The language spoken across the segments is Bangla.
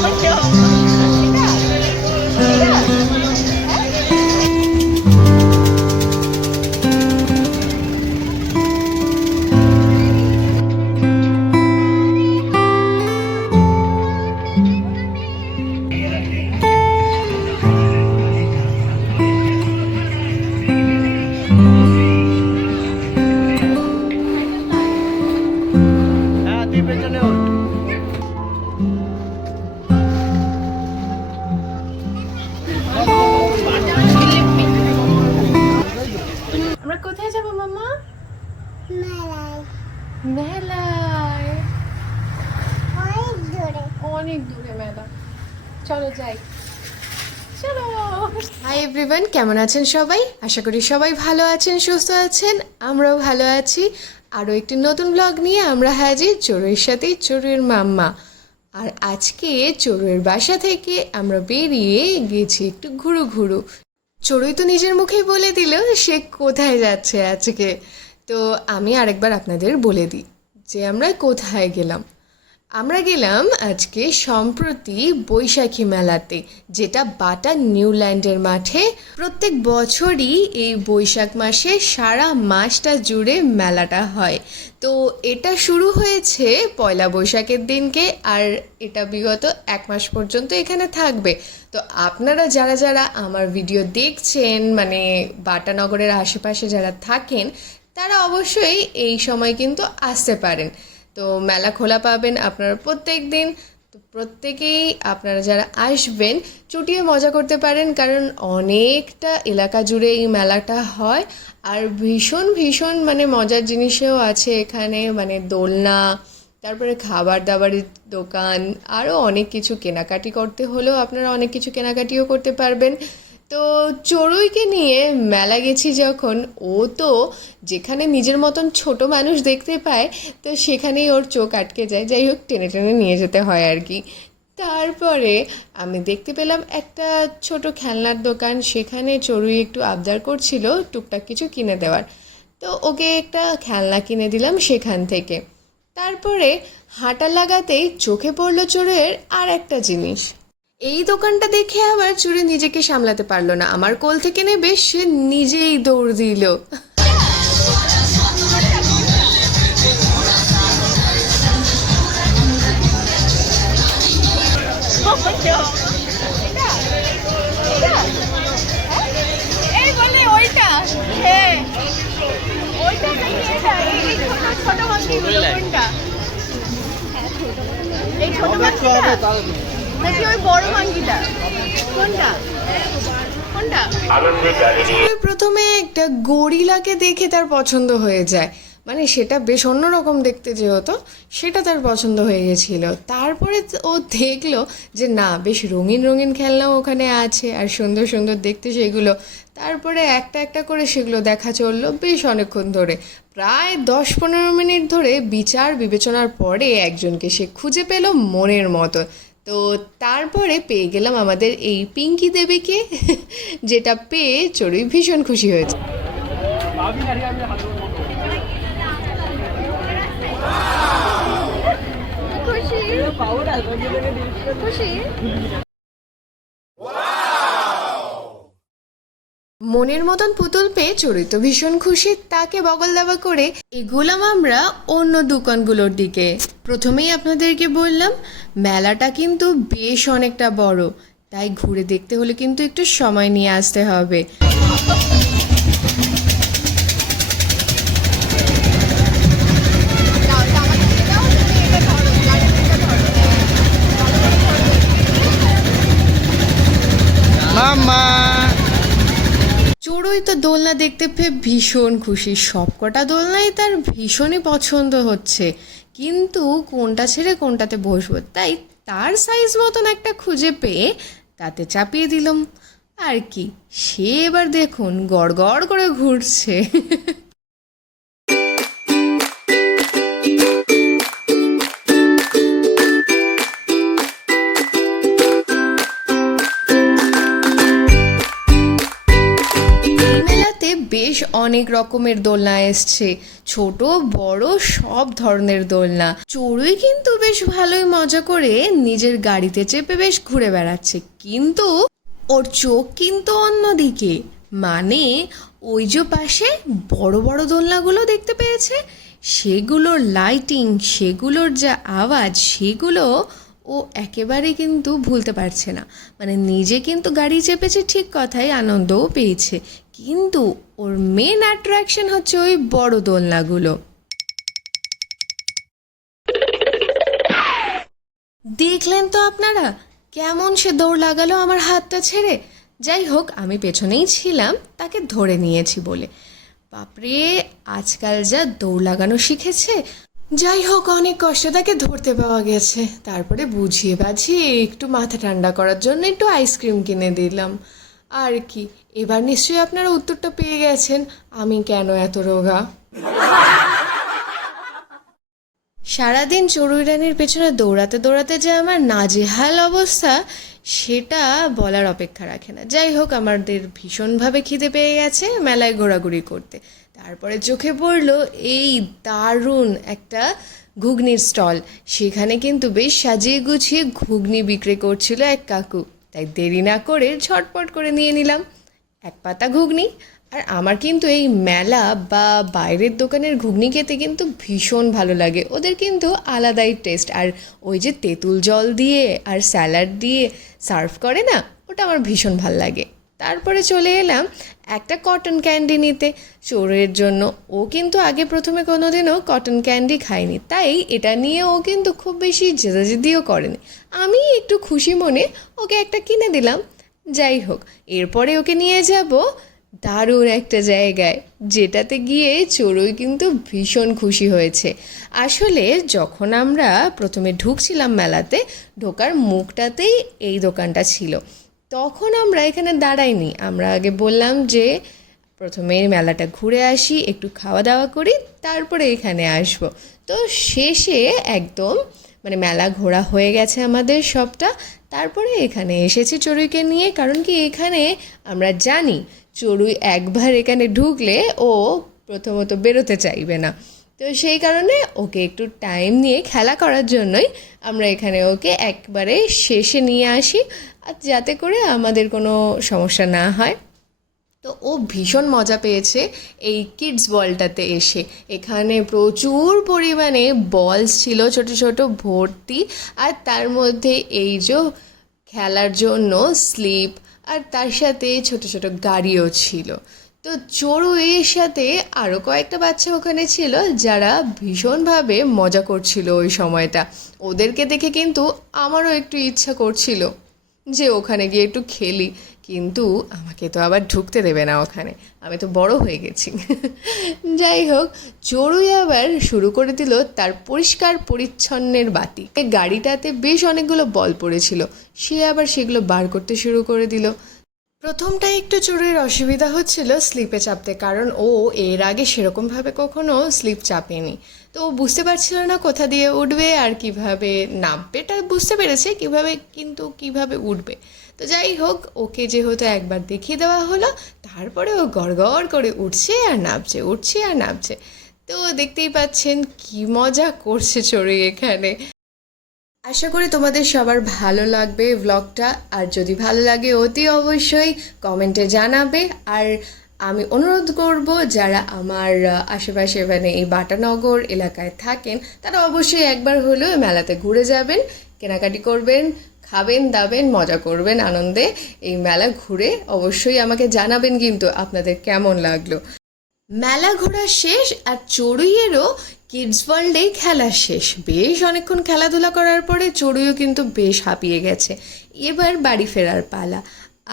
হ্যাঁ মেলায়। অনেক দূরে অনেক দূরে মেলা। চলো যাই। চলো। হাই এভরিওয়ান কেমন আছেন সবাই? আশা করি সবাই ভালো আছেন, সুস্থ আছেন। আমরাও ভালো আছি। আরও একটি নতুন ব্লগ নিয়ে আমরা হাজির চোরের সাথে চোরের মাম্মা। আর আজকে চোরের বাসা থেকে আমরা বেরিয়ে গেছি একটু ঘুরু ঘুরু। চড়ুই তো নিজের মুখেই বলে দিল, সে কোথায় যাচ্ছে আজকে? তো আমি আরেকবার আপনাদের বলে দিই যে আমরা কোথায় গেলাম। আমরা গেলাম আজকে সম্প্রতি বৈশাখী মেলাতে, যেটা বাটা নিউল্যান্ডের মাঠে। প্রত্যেক বছরই এই বৈশাখ মাসে সারা মাসটা জুড়ে মেলাটা হয়। তো এটা শুরু হয়েছে পয়লা বৈশাখের দিনকে আর এটা বিগত এক মাস পর্যন্ত এখানে থাকবে। তো আপনারা যারা যারা আমার ভিডিও দেখছেন মানে বাটানগরের আশেপাশে যারা থাকেন তারা অবশ্যই এই সময় কিন্তু আসতে পারেন। তো মেলা খোলা পাবেন আপনারা প্রত্যেক দিন। তো প্রত্যেকেই আপনারা যারা আসবেন চুটিয়ে মজা করতে পারেন, কারণ অনেকটা এলাকা জুড়ে এই মেলাটা হয়। আর ভীষণ ভীষণ মানে মজার জিনিসেও আছে এখানে মানে দোলনা, তারপরে খাবার দাবারের দোকান আরও অনেক কিছু কেনাকাটি করতে হলেও আপনারা অনেক কিছু কেনাকাটিও করতে পারবেন। তো চড়ুইকে নিয়ে মেলা গেছি যখন, ও তো যেখানে নিজের মতন ছোট মানুষ দেখতে পায়, তো সেখানেই ওর চোখ আটকে যায়। যাই হোক, টেনে টেনে নিয়ে যেতে হয় আর কি। তারপরে আমি দেখতে পেলাম একটা ছোট খেলনার দোকান, সেখানে চড়ুই একটু আবদার করছিল টুকটাক কিছু কিনে দেওয়ার। তো ওকে একটা খেলনা কিনে দিলাম সেখান থেকে। তারপরে হাঁটা লাগাতেই চোখে পড়ল চোরের আর একটা জিনিস। এই দোকানটা দেখে আবার চুরি নিজেকে সামলাতে পারল না। আমার কোল থেকে নেবে সে নিজেই দৌড় দিল। হ্যাঁ ছোট নাকি ওই বড় কোনটা? কোনটা? প্রথমে একটা গরিলাকে দেখে তার পছন্দ হয়ে যায়। মানে সেটা বেশ অন্যরকম দেখতে যেহেতু, সেটা তার পছন্দ হয়ে গেছিল। তারপরে ও দেখল যে না, বেশ রঙিন রঙিন খেলনাও ওখানে আছে আর সুন্দর সুন্দর দেখতে সেগুলো। তারপরে একটা একটা করে সেগুলো দেখা চলল বেশ অনেকক্ষণ ধরে। প্রায় দশ পনেরো মিনিট ধরে বিচার বিবেচনার পরে একজনকে সে খুঁজে পেল মনের মতো তো তারপরে পেয়ে গেলাম আমাদের এই পিঙ্কি দেবীকে, যেটা পেয়ে চড়ুই ভীষণ খুশি হয়েছে। খুশি খুশি মনের মতন পুতুল পেয়ে চরিত ভীষণ খুশি। তাকে বগল দেওয়া করে এগুলাম আমরা অন্য দোকানগুলোর দিকে। প্রথমেই আপনাদেরকে বললাম, মেলাটা কিন্তু বেশ অনেকটা বড়। তাই ঘুরে দেখতে হলে কিন্তু একটু সময় নিয়ে আসতে হবে মামা চড়ুই তো দোলনা দেখতে পেয়ে ভীষণ খুশি। সবকটা দোলনাই তার ভীষণই পছন্দ হচ্ছে। কিন্তু কোনটা ছেড়ে কোনটাতে বসবো? তাই তার সাইজ মতন একটা খুঁজে পেয়ে তাতে চাপিয়ে দিলাম। আর কি? সে এবার দেখুন গড় গড় করে ঘুরছে। বেশ অনেক রকমের দোলনা এসছে। ছোট, বড়, সব ধরনের দোলনা। চড়ুই কিন্তু বেশ ভালোই মজা করে নিজের গাড়িতে চেপে বেশ ঘুরে বেড়াচ্ছে। কিন্তু ওর চোখ কিন্তু অন্যদিকে। মানে ওই যে পাশে বড় বড় দোলনাগুলো দেখতে পেয়েছে? সেগুলোর লাইটিং সেগুলোর যা আওয়াজ, সেগুলো ও একেবারে কিন্তু ভুলতে পারছে না। মানে নিজে কিন্তু গাড়ি চেপেছে ঠিক কথাই, আনন্দও পেয়েছে। কিন্তু ওর মেন অ্যাট্রাকশন হচ্ছে ওই বড় দোলনাগুলো। দেখলেন তো আপনারা? কেমন সে দৌড় লাগালো আমার হাতটা ছেড়ে। যাই হোক, আমি পেছনেই ছিলাম, তাকে ধরে নিয়েছি বলে। বাপরে, আজকাল যা দৌড় লাগানো শিখেছে। যাই হোক, অনেক কষ্ট তাকে ধরতে পাওয়া গেছে। তারপরে বুঝিয়ে বাঝিয়ে একটু মাথা ঠান্ডা করার জন্য একটু আইসক্রিম কিনে দিলাম। আর কি? এবার নিশ্চয়ই আপনারা উত্তরটা পেয়ে গেছেন। আমি কেন এত রোগা? সারাদিন চড়ুই রানীর পেছনে দৌড়াতে দৌড়াতে যে আমার নাজেহাল অবস্থা, সেটা বলার অপেক্ষা রাখে না। যাই হোক, আমাদের ভীষণভাবে খিদে পেয়ে গেছে মেলায় ঘোরাঘুরি করতে। তারপরে চোখে পড়ল এই দারুণ একটা ঘুগনির স্টল। সেখানে কিন্তু বেশ সাজিয়ে গুছিয়ে ঘুগনি বিক্রি করছিল এক কাকু। তাই দেরি না করে ঝটপট করে নিয়ে নিলাম। এক পাতা ঘুগনি। আর আমার কিন্তু এই মেলা বা বাইরের দোকানের ঘুগনি খেতে কিন্তু ভীষণ ভালো লাগে। ওদের কিন্তু আলাদাই টেস্ট আর ওই যে তেঁতুল জল দিয়ে আর স্যালাড দিয়ে সার্ভ করে না, ওটা আমার ভীষণ ভালো লাগে। তারপরে চলে এলাম একটা কটন ক্যান্ডি নিতে। চোরের জন্য। ও কিন্তু আগে প্রথমে কোনোদিনও কটন ক্যান্ডি খায়নি। তাই এটা নিয়ে ও কিন্তু খুব বেশি জেদাজেদিও করেনি। আমি একটু খুশি মনে ওকে একটা কিনে দিলাম। যাই হোক, এরপরে ওকে নিয়ে যাব দারুণ একটা জায়গায়, যেটাতে গিয়ে চড়ুই কিন্তু ভীষণ খুশি হয়েছে। আসলে যখন আমরা প্রথমে ঢুকছিলাম মেলাতে, ঢোকার মুখটাতেই এই দোকানটা ছিল। তখন আমরা এখানে দাঁড়াইনি। আমরা আগে বললাম যে, প্রথমে মেলাটা ঘুরে আসি, একটু খাওয়া দাওয়া করি, তারপরে এখানে আসব। তো শেষে একদম মানে মেলা ঘোরা হয়ে গেছে আমাদের সবটা। তারপরে এখানে এসেছি চড়ুইকে নিয়ে, কারণ কি এখানে আমরা জানি, চড়ুই একবার এখানে ঢুকলে ও প্রথমত বেরোতে চাইবে না। তো সেই কারণে ওকে একটু টাইম নিয়ে খেলা করার জন্যই আমরা এখানে ওকে একবারে শেষে নিয়ে আসি, আর যাতে করে আমাদের কোনো সমস্যা না হয়। তো ও ভীষণ মজা পেয়েছে এই কিডস বলটাতে এসে। এখানে প্রচুর পরিমাণে বলস ছিল, ছোট ছোট ভর্তি, আর তার মধ্যে এই যে খেলার জন্য স্লিপ আর তার সাথে ছোট ছোট গাড়িও ছিল। তো চড়ুইয়ের সাথে আরও কয়েকটা বাচ্চা ওখানে ছিল যারা ভীষণভাবে মজা করছিল ওই সময়টা। ওদেরকে দেখে কিন্তু আমারও একটু ইচ্ছা করছিল যে ওখানে গিয়ে একটু খেলি, কিন্তু আমাকে তো আবার ঢুকতে দেবে না ওখানে। আমি তো বড় হয়ে গেছি। যাই হোক চড়ুই আবার শুরু করে দিল তার পরিষ্কার পরিচ্ছন্নের বাতি। গাড়িটাতে বেশ অনেকগুলো বল পড়েছিল, সে আবার সেগুলো বার করতে শুরু করে দিল। প্রথমটা একটু চড়ুইয়ের অসুবিধা হচ্ছিল স্লিপে চাপতে, কারণ ও এর আগে সেরকমভাবে কখনো স্লিপ চাপেনি। তো ও বুঝতে পারছিল না কোথা দিয়ে উঠবে আর কীভাবে নামবে। এটা বুঝতে পেরেছে কীভাবে, কিন্তু কীভাবে উঠবে। তো যাই হোক, ওকে যেহেতু একবার দেখিয়ে দেওয়া হলো, তারপরে ও গড় করে উঠছে আর নামছে, উঠছে আর নামছে। তো দেখতেই পাচ্ছেন কি মজা করছে চড়ুই এখানে। আশা করি তোমাদের সবার ভালো লাগবে ব্লগটা আর যদি ভালো লাগে, অতি অবশ্যই কমেন্টে জানাবে। আর আমি অনুরোধ করব, যারা আমার আশেপাশে মানে এই বাটানগর এলাকায় থাকেন, তারা অবশ্যই একবার হলেও মেলাতে ঘুরে যাবেন, কেনাকাটি করবেন, খাবেন, দাবেন, মজা করবেন আনন্দে। এই মেলা ঘুরে অবশ্যই আমাকে জানাবেন কিন্তু আপনাদের কেমন লাগল। মেলা ঘোরা শেষ আর চড়ুইয়েরও কিডস ওয়ার্ল্ডে খেলা শেষ। বেশ অনেকক্ষণ খেলাধুলা করার পরে চড়ুইও কিন্তু বেশ হাঁপিয়ে গেছে। এবার বাড়ি ফেরার পালা।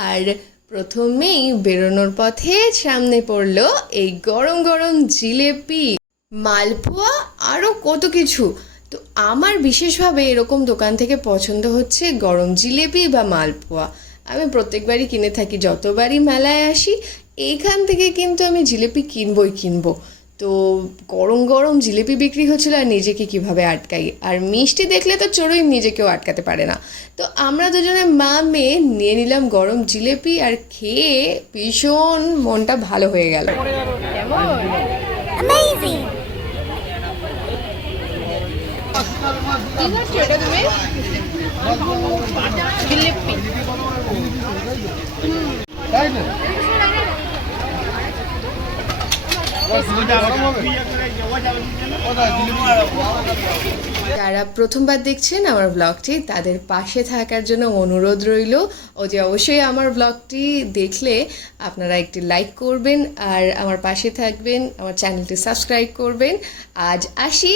আর প্রথমেই বেরোনোর পথে সামনে পড়ল এই গরম গরম জিলেপি, মালপোয়া আরও কত কিছু। তো আমার বিশেষভাবে এরকম দোকান থেকে পছন্দ হচ্ছে গরম জিলেপি বা মালপোয়া। আমি প্রত্যেকবারই কিনে থাকি, যতবারই মেলায় আসি এইখান থেকে কিন্তু আমি জিলিপি কিনবই কিনবো। তো গরম গরম জিলিপি বিক্রি হচ্ছিল আর নিজেকে কীভাবে আটকাই। আর মিষ্টি দেখলে তো চড়ুই নিজেকেও আটকাতে পারে না। তো আমরা দুজনে মা মেয়ে নিয়ে নিলাম গরম জিলিপি আর খেয়ে ভীষণ মনটা ভালো হয়ে গেল। জিলিপি তাই না যারা প্রথমবার দেখছেন আমার ব্লগটি তাদের পাশে থাকার জন্য অনুরোধ রইল। ও যে অবশ্যই আমার ব্লগটি দেখলে আপনারা একটি লাইক করবেন আর আমার পাশে থাকবেন, আমার চ্যানেলটি সাবস্ক্রাইব করবেন। আজ আসি।